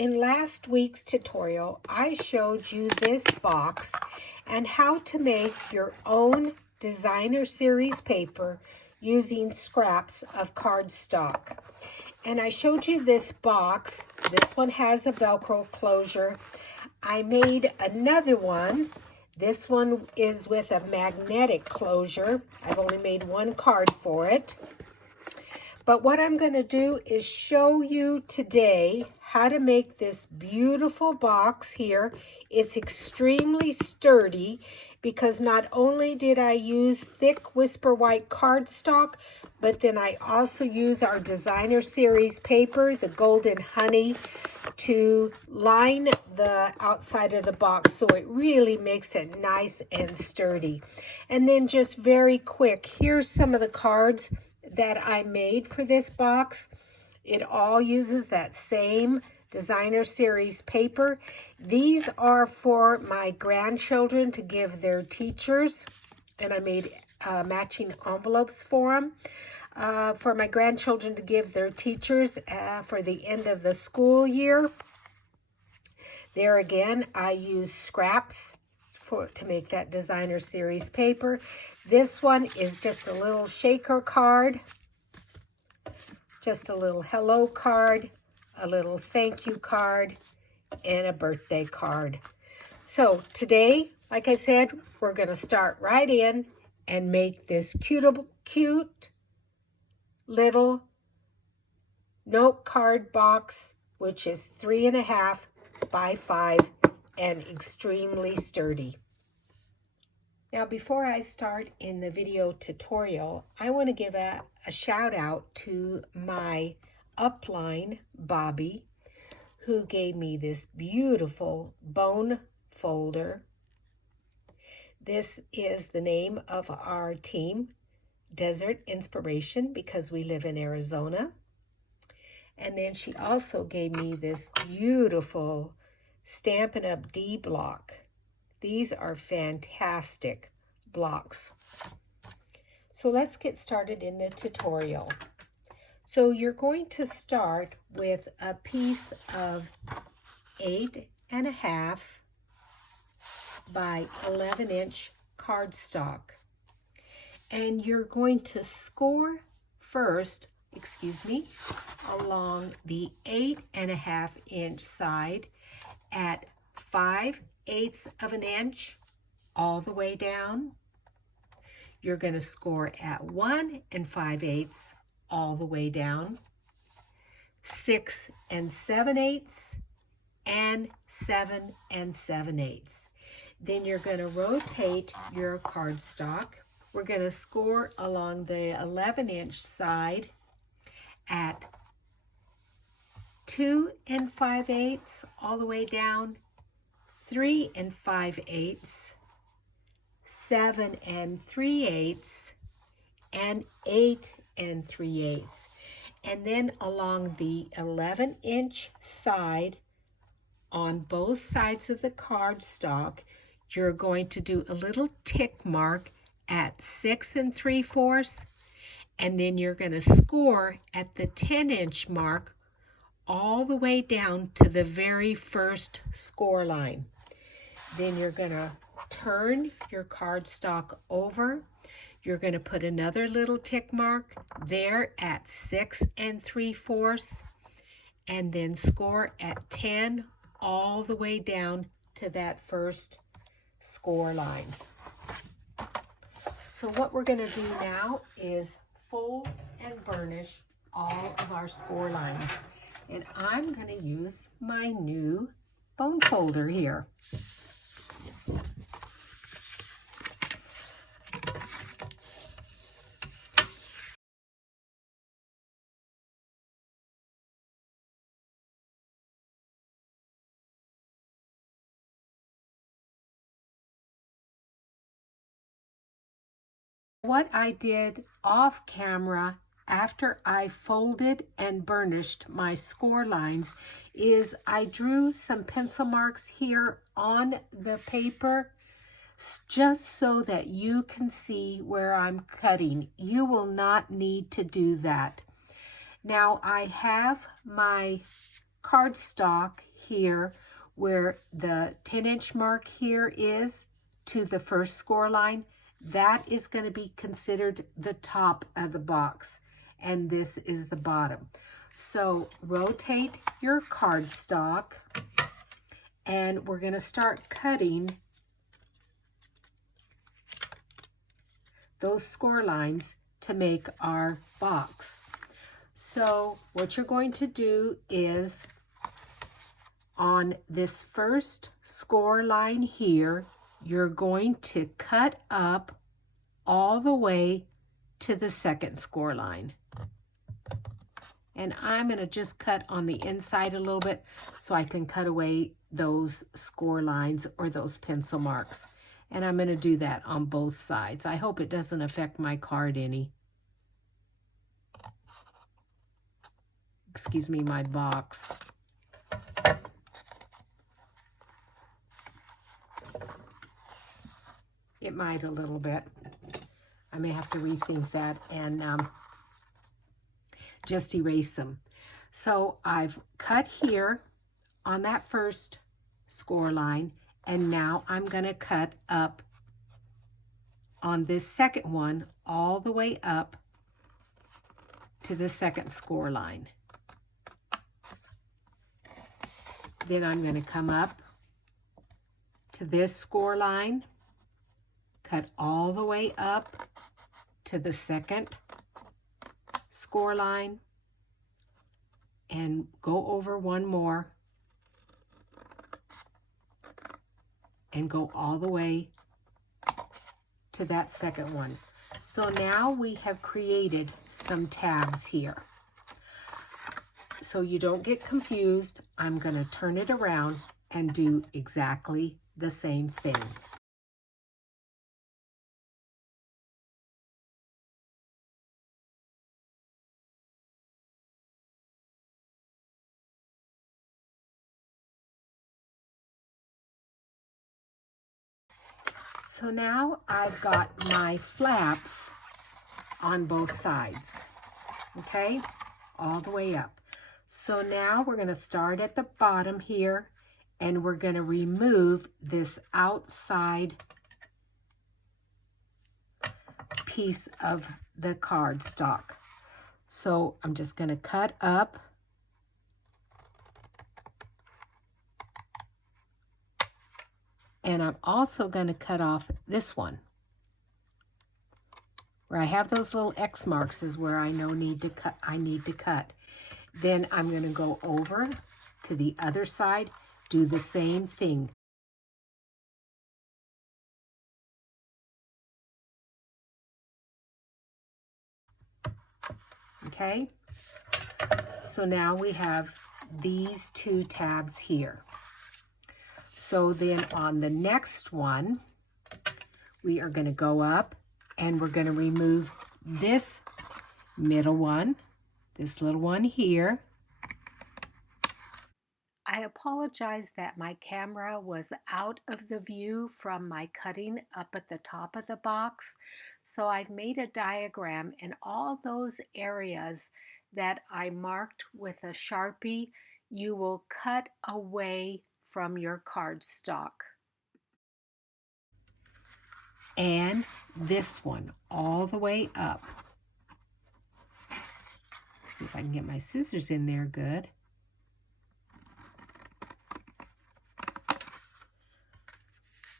In last week's tutorial, I showed you this box and how to make your own designer series paper using scraps of cardstock. And I showed you this box. This one has a Velcro closure. I made another one. This one is with a magnetic closure. I've only made one card for it. But what I'm going to do is show you today how to make this beautiful box here. It's extremely sturdy because not only did I use thick Whisper White cardstock, but then I also use our designer series paper, the Golden Honey, to line the outside of the box, so it really makes it nice and sturdy. And then just very quick, here's some of the cards that I made for this box. It all uses that same designer series paper. These are for my grandchildren to give their teachers, and I made matching envelopes for them. For my grandchildren to give their teachers for the end of the school year. There again, I use scraps to make that designer series paper. This one is just a little shaker card, just a little hello card, a little thank you card, and a birthday card. So today, like I said, we're going to start right in and make this cute little note card box, which is 3.5 by 5 and extremely sturdy. Now, before I start in the video tutorial, I want to give a shout out to my upline, Bobby, who gave me this beautiful bone folder. This is the name of our team, Desert Inspiration, because we live in Arizona. And then she also gave me this beautiful Stampin' Up! D block. These are fantastic blocks. So let's get started in the tutorial. So you're going to start with a piece of 8.5 by 11-inch cardstock. And you're going to score first, along the 8.5-inch side at 5/8 of an inch all the way down. You're going to score at 1 5/8 all the way down, 6 7/8, and 7 7/8. Then you're going to rotate your cardstock. We're going to score along the 11-inch side at 2 5/8 all the way down, 3 5/8, 7 3/8, and 8 3/8. And then along the 11-inch side, on both sides of the cardstock, you're going to do a little tick mark at 6 3/4, and then you're going to score at the 10-inch mark all the way down to the very first score line. Then you're going to turn your cardstock over. You're going to put another little tick mark there at 6 3/4, and then score at 10 all the way down to that first score line. So what we're going to do now is fold and burnish all of our score lines. And I'm going to use my new bone folder here. What I did off camera after I folded and burnished my score lines is I drew some pencil marks here on the paper just so that you can see where I'm cutting. You will not need to do that. Now I have my cardstock here where the 10-inch mark here is to the first score line, that is going to be considered the top of the box, and this is the bottom. So rotate your cardstock, and we're going to start cutting those score lines to make our box. So what you're going to do is on this first score line here, you're going to cut up all the way to the second score line. And I'm going to just cut on the inside a little bit so I can cut away those score lines or those pencil marks. And I'm going to do that on both sides. I hope it doesn't affect my card any. Excuse me, my box. It might a little bit. I may have to rethink that and just erase them. So I've cut here on that first score line, and now I'm going to cut up on this second one all the way up to the second score line. Then I'm going to come up to this score line, cut all the way up to the second score line, and go over one more and go all the way to that second one. So now we have created some tabs here. So you don't get confused, I'm going to turn it around and do exactly the same thing. So now I've got my flaps on both sides, okay, all the way up. So now we're going to start at the bottom here, and we're going to remove this outside piece of the cardstock. So I'm just going to cut up and I'm also going to cut off this one. Where I have those little X marks is where I know I need to cut. Then I'm going to go over to the other side, do the same thing. Okay? So now we have these two tabs here. So then on the next one, we are going to go up and we're going to remove this middle one, this little one here. I apologize that my camera was out of the view from my cutting up at the top of the box. So I've made a diagram, and all those areas that I marked with a Sharpie, you will cut away from your cardstock. And this one all the way up. See if I can get my scissors in there good.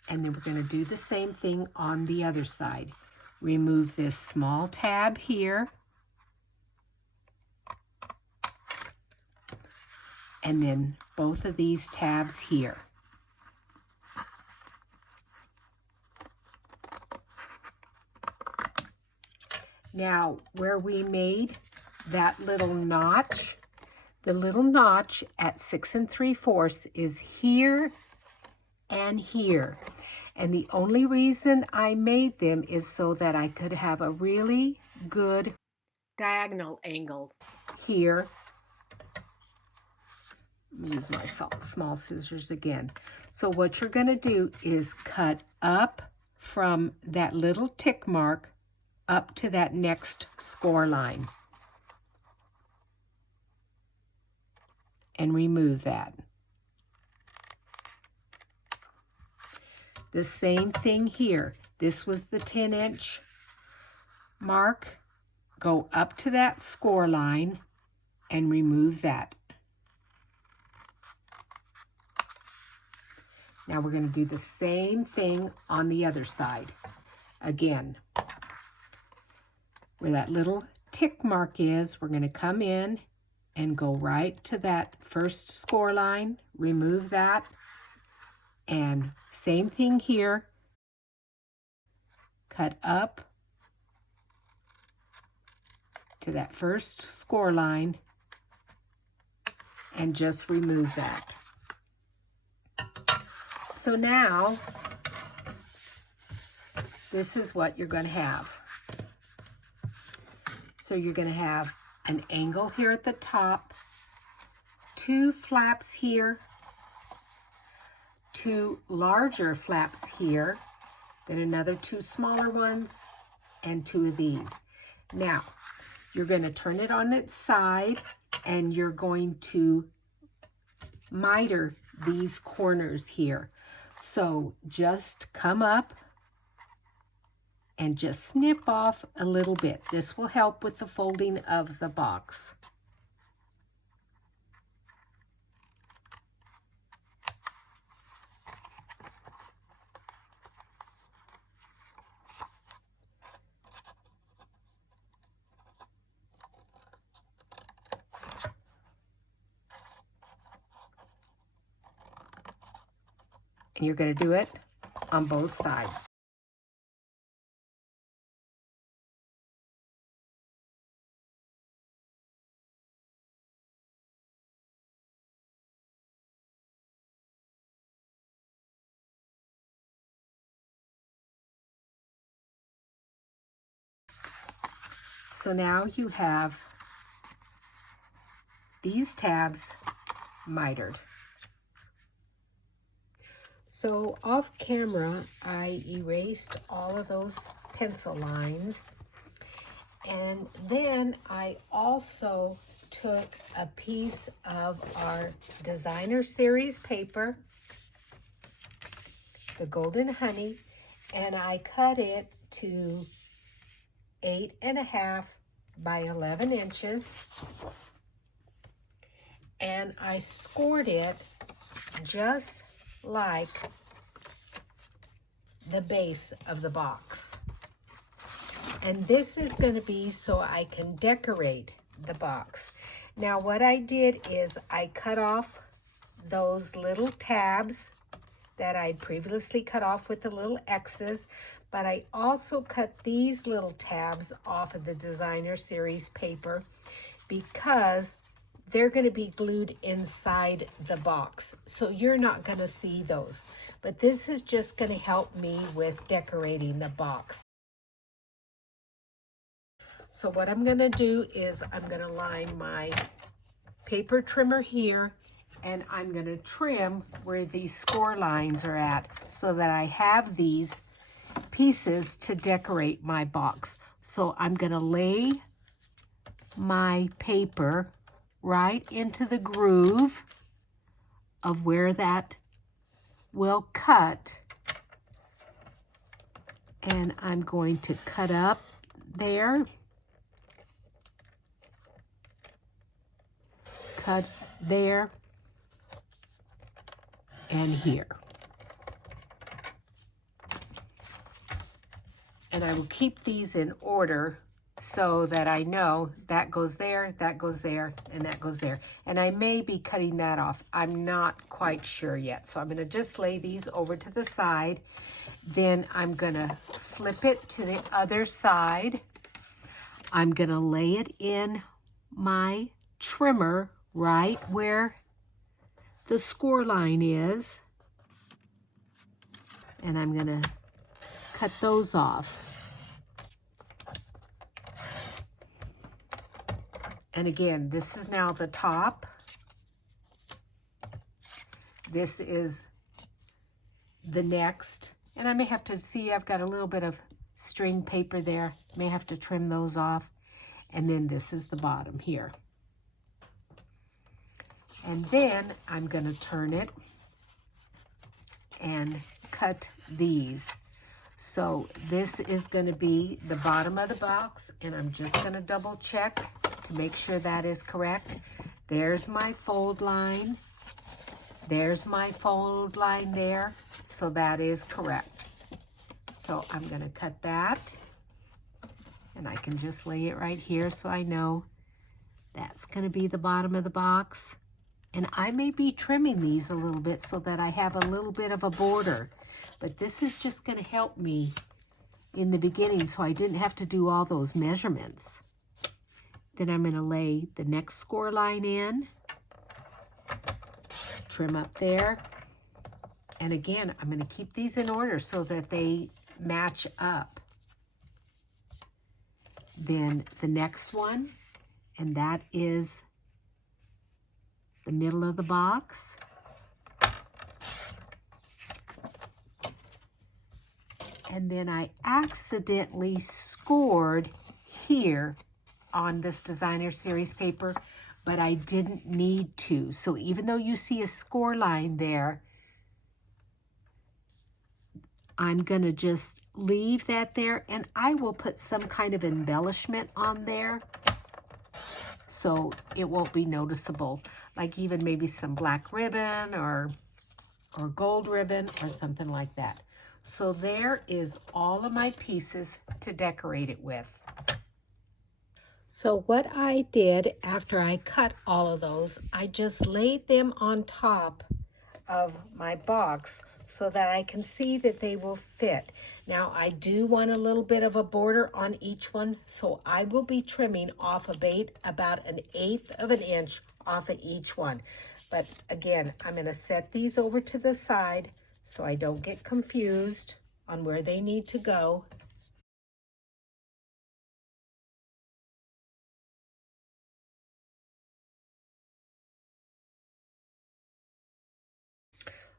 And then we're going to do the same thing on the other side. Remove this small tab here. And then both of these tabs here. Now, where we made that little notch, the little notch at 6 3/4 is here and here. And the only reason I made them is so that I could have a really good diagonal angle here. Use my small scissors again. So what you're going to do is cut up from that little tick mark up to that next score line and remove that. The same thing here. This was the 10-inch mark. Go up to that score line and remove that. Now we're going to do the same thing on the other side. Again, where that little tick mark is, we're going to come in and go right to that first score line, remove that, and same thing here, cut up to that first score line and just remove that. So now, this is what you're going to have. So you're going to have an angle here at the top, 2 flaps here, 2 larger flaps here, then another 2 smaller ones, and 2 of these. Now, you're going to turn it on its side, and you're going to miter these corners here. So just come up and just snip off a little bit. This will help with the folding of the box. And you're going to do it on both sides. So now you have these tabs mitered. So off camera, I erased all of those pencil lines, and then I also took a piece of our designer series paper, the Golden Honey, and I cut it to 8.5 by 11 inches, and I scored it just like the base of the box. And this is going to be so I can decorate the box. Now what I did is I cut off those little tabs that I'd previously cut off with the little X's, but I also cut these little tabs off of the designer series paper because they're going to be glued inside the box, so you're not going to see those. But this is just going to help me with decorating the box. So what I'm going to do is I'm going to line my paper trimmer here, and I'm going to trim where these score lines are at so that I have these pieces to decorate my box. So I'm going to lay my paper right into the groove of where that will cut, and I'm going to cut up there, cut there, and here. And I will keep these in order so that I know that goes there, that goes there, and that goes there. And I may be cutting that off. I'm not quite sure yet. So I'm going to just lay these over to the side. Then I'm going to flip it to the other side. I'm going to lay it in my trimmer right where the score line is. And I'm going to cut those off. And again, this is now the top. This is the next. And I may have to see, I've got a little bit of string paper there. May have to trim those off. And then this is the bottom here. And then I'm going to turn it and cut these. So this is going to be the bottom of the box, and I'm just going to double check to make sure that is correct. There's my fold line. There's my fold line there. So that is correct. So I'm going to cut that, and I can just lay it right here so I know that's going to be the bottom of the box. And I may be trimming these a little bit so that I have a little bit of a border. But this is just going to help me in the beginning so I didn't have to do all those measurements. Then I'm going to lay the next score line in, trim up there. And again, I'm going to keep these in order so that they match up. Then the next one, and that is the middle of the box. And then I accidentally scored here on this designer series paper, but I didn't need to. So even though you see a score line there, I'm going to just leave that there, and I will put some kind of embellishment on there so it won't be noticeable, like even maybe some black ribbon or gold ribbon or something like that. So there is all of my pieces to decorate it with. So what I did after I cut all of those, I just laid them on top of my box so that I can see that they will fit. Now I do want a little bit of a border on each one, so I will be trimming off about 1/8 of an inch off of each one. But again, I'm going to set these over to the side so I don't get confused on where they need to go.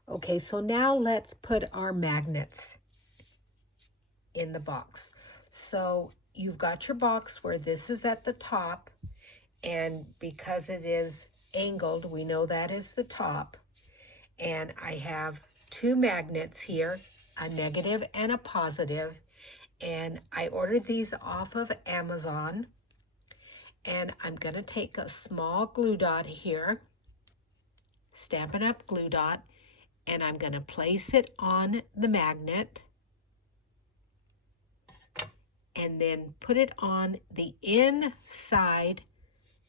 Okay, so now let's put our magnets in the box. So you've got your box where this is at the top, and because it is angled, we know that is the top. And I have 2 magnets here, a negative and a positive, and I ordered these off of Amazon. And I'm going to take a small glue dot here, Stampin' Up! Glue dot, and I'm going to place it on the magnet and then put it on the inside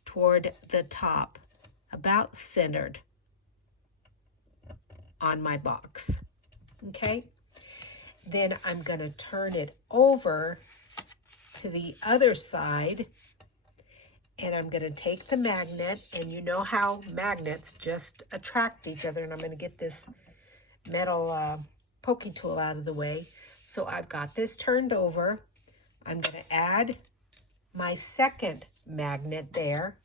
toward the top, about centered on my box. Okay? Then I'm going to turn it over to the other side, and I'm going to take the magnet, and you know how magnets just attract each other, and I'm going to get this metal pokey tool out of the way. So I've got this turned over. I'm going to add my second magnet there,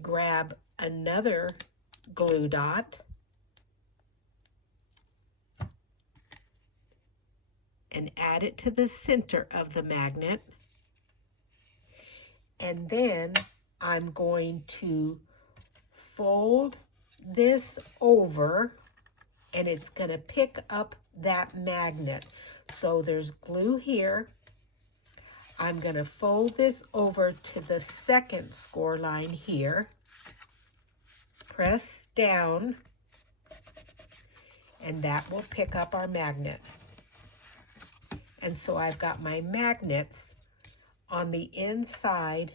grab another glue dot, and add it to the center of the magnet. And then I'm going to fold this over, and it's going to pick up that magnet. So there's glue here. I'm going to fold this over to the second score line here. Press down, and that will pick up our magnet. And so I've got my magnets on the inside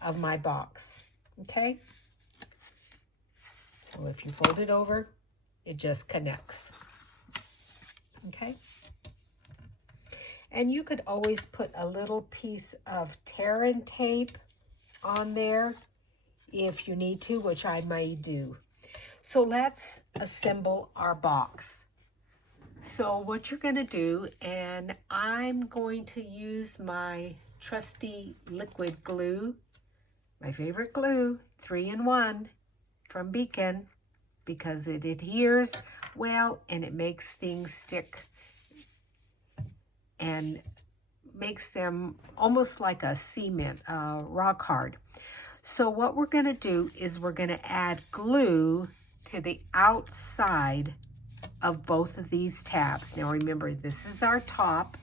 of my box, okay? So if you fold it over, it just connects, okay? And you could always put a little piece of tear and tape on there if you need to, which I may do. So let's assemble our box. So what you're going to do, and I'm going to use my trusty liquid glue, my favorite glue, 3-in-1 from Beacon, because it adheres well and it makes things stick and makes them almost like a cement, rock hard. So what we're going to do is we're going to add glue to the outside of both of these tabs. Now remember, this is our top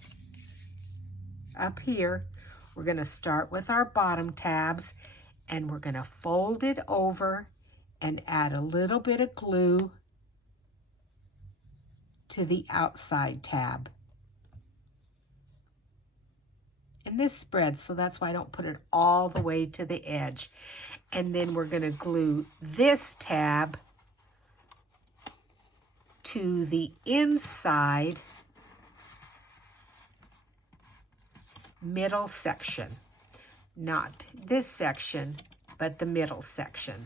up here. We're going to start with our bottom tabs, and we're going to fold it over and add a little bit of glue to the outside tab. And this spreads, so that's why I don't put it all the way to the edge. And then we're going to glue this tab to the inside middle section. Not this section, but the middle section.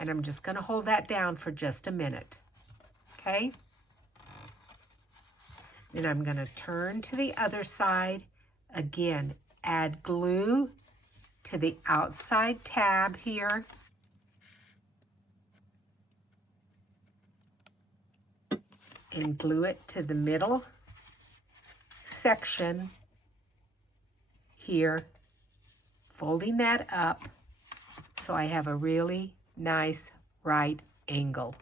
And I'm just going to hold that down for just a minute. Okay? Then I'm going to turn to the other side. Again, add glue to the outside tab here. And glue it to the middle section here, folding that up so I have a really nice right angle.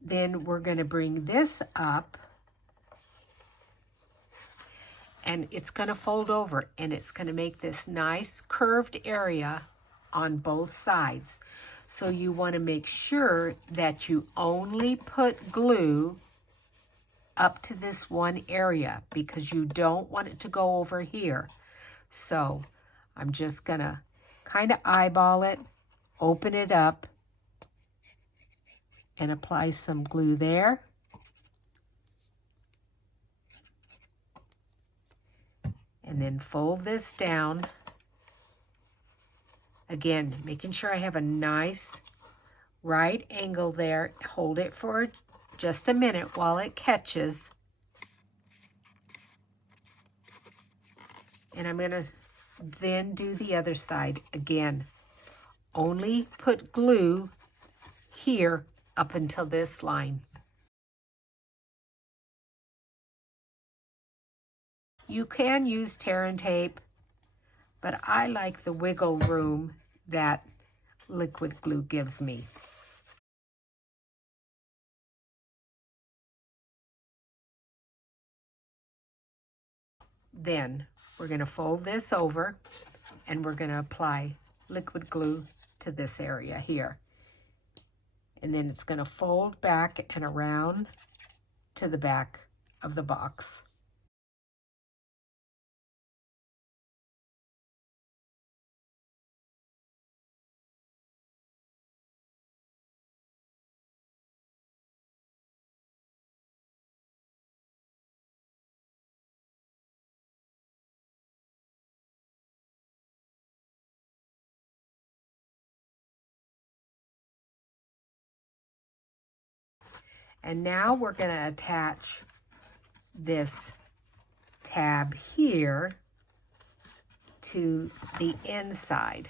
Then we're going to bring this up, and it's going to fold over, and it's going to make this nice curved area on both sides. So you want to make sure that you only put glue up to this one area, because you don't want it to go over here. So I'm just going to kind of eyeball it, open it up, and apply some glue there. And then fold this down. Again, making sure I have a nice right angle there. Hold it for just a minute while it catches. And I'm going to then do the other side. Again, only put glue here up until this line. You can use tear and tape, but I like the wiggle room that liquid glue gives me. Then we're going to fold this over, and we're going to apply liquid glue to this area here. And then it's going to fold back and around to the back of the box. And now we're going to attach this tab here to the inside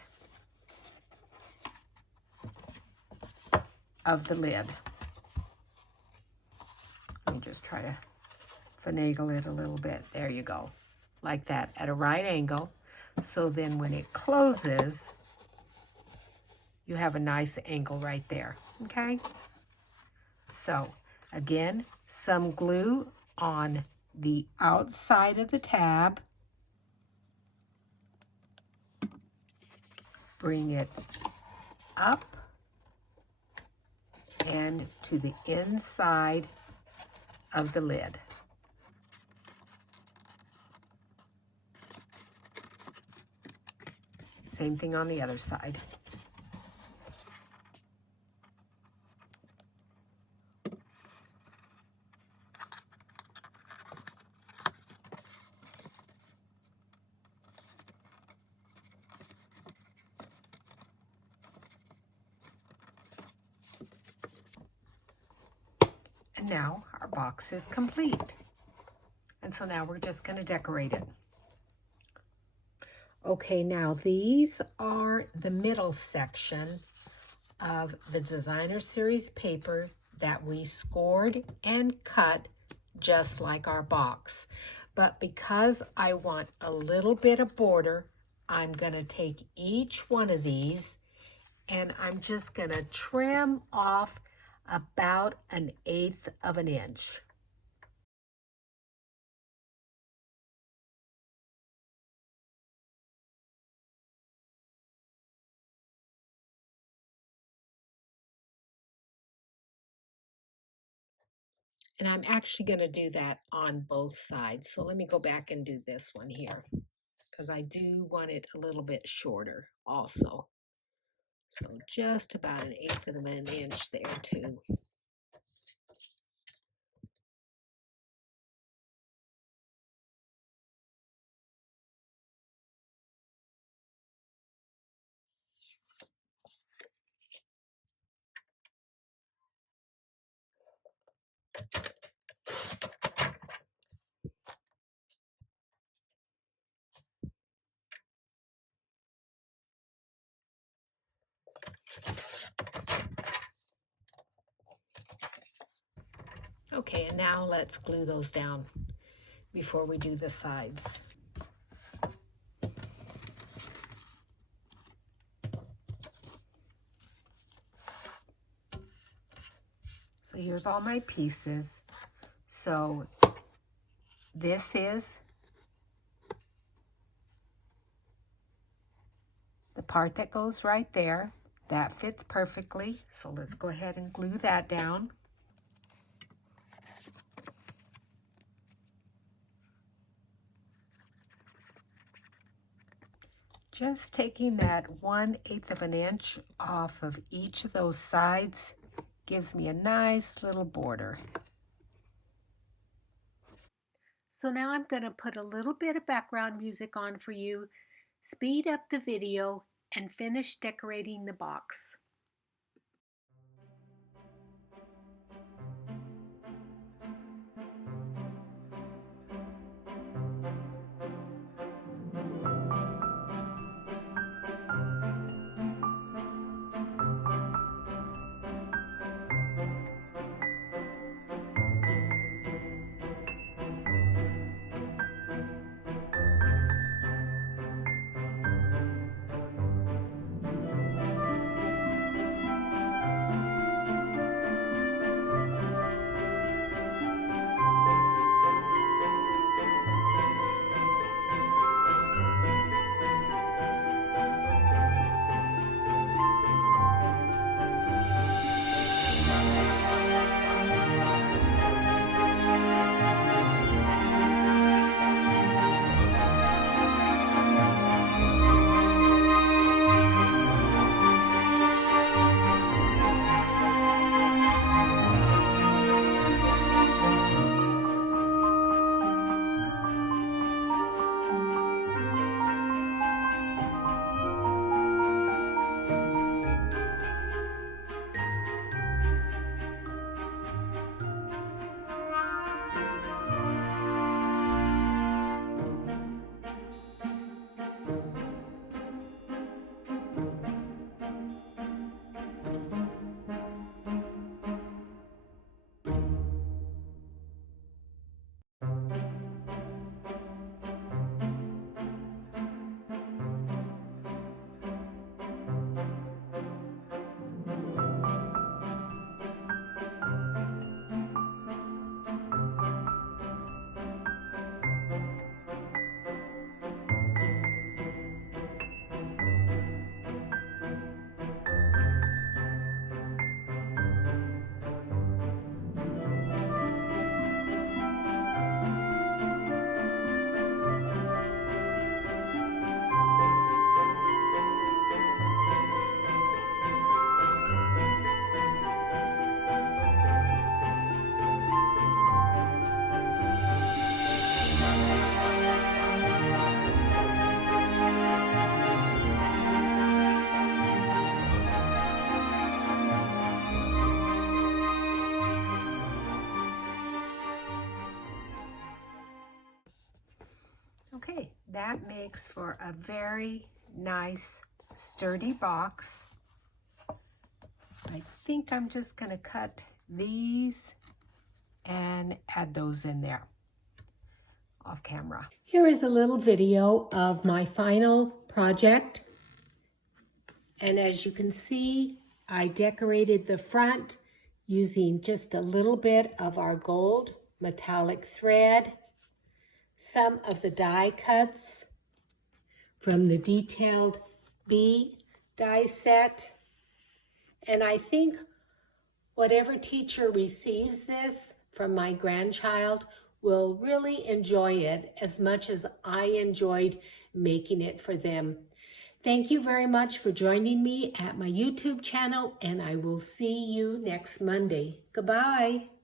of the lid. Let me just try to finagle it a little bit. There you go. Like that, at a right angle. So then when it closes, you have a nice angle right there. Okay? So again, some glue on the outside of the tab. Bring it up and to the inside of the lid. Same thing on the other side. And now our box is complete. And so now we're just going to decorate it. Okay, now these are the middle section of the Designer Series paper that we scored and cut just like our box. But because I want a little bit of border, I'm going to take each one of these and I'm just going to trim off about 1/8 of an inch. And I'm actually going to do that on both sides. So let me go back and do this one here because I do want it a little bit shorter also. So just about 1/8 of an inch there too. Okay, and now let's glue those down before we do the sides. So here's all my pieces. So this is the part that goes right there. That fits perfectly. So let's go ahead and glue that down. Just taking that 1/8 of an inch off of each of those sides gives me a nice little border. So now I'm going to put a little bit of background music on for you, speed up the video, and finish decorating the box. Okay, that makes for a very nice, sturdy box. I think I'm just going to cut these and add those in there off camera. Here is a little video of my final project. And as you can see, I decorated the front using just a little bit of our gold metallic thread, some of the die cuts from the detailed bee die set. And I think whatever teacher receives this from my grandchild will really enjoy it as much as I enjoyed making it for them. Thank you very much for joining me at my YouTube channel, and I will see you next Monday. Goodbye.